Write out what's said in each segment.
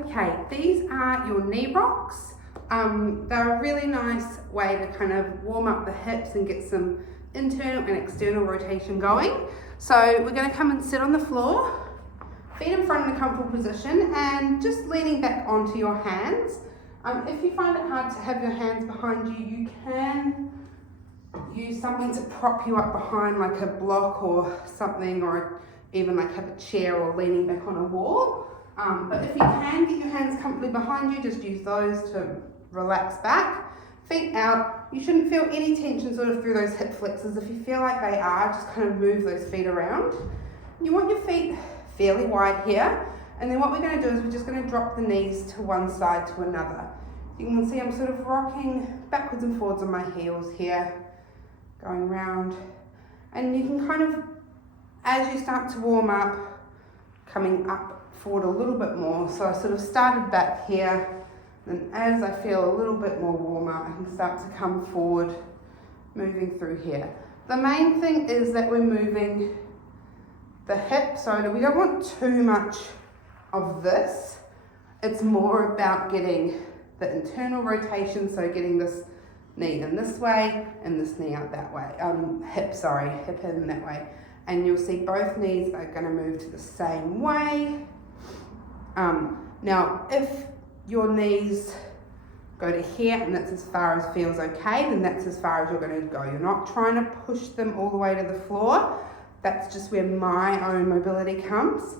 Okay, these are your knee rocks. They're a really nice way to kind of warm up the hips and get some internal and external rotation going. So we're going to come and sit on the floor, feet in front in a comfortable position, and just leaning back onto your hands. If you find it hard to have your hands behind you, you can use something to prop you up behind, like a block or something, or even like have a chair or leaning back on a wall. But if you can get your hands comfortably behind you, just use those to relax back. Feet out. You shouldn't feel any tension sort of through those hip flexors. If you feel like they are, just kind of move those feet around. You want your feet fairly wide here. And then what we're going to do is we're just going to drop the knees to one side to another. You can see I'm sort of rocking backwards and forwards on my heels here, going round. And you can kind of, as you start to warm up, coming up forward a little bit more. So I sort of started back here, and as I feel a little bit more warmer, I can start to come forward, moving through here. The main thing is that we're moving the hip, so we don't want too much of this. It's more about getting the internal rotation, so getting this knee in this way and this knee out that way. Hip in that way. And you'll see both knees are going to move to the same way. Now, if your knees go to here and that's as far as feels okay, then that's as far as you're going to go. You're not trying to push them all the way to the floor. That's just where my own mobility comes.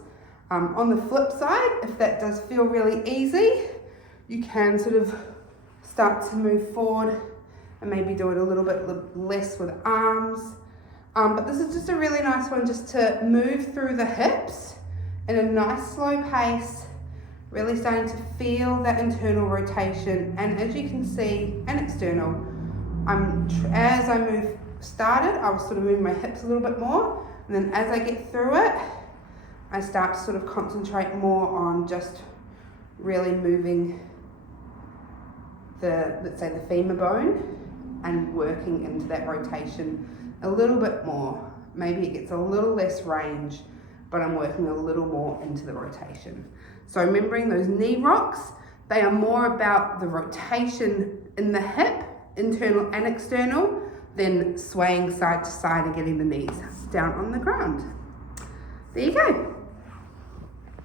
On the flip side, if that does feel really easy, you can sort of start to move forward and maybe do it a little bit less with arms. But this is just a really nice one just to move through the hips in a nice slow pace, really starting to feel that internal rotation. And as you can see, and external, as I started, I was sort of moving my hips a little bit more. And then as I get through it, I start to sort of concentrate more on just really moving let's say the femur bone and working into that rotation a little bit more. Maybe it gets a little less range, but I'm working a little more into the rotation. So remembering those knee rocks, they are more about the rotation in the hip, internal and external, than swaying side to side and getting the knees down on the ground. There you go.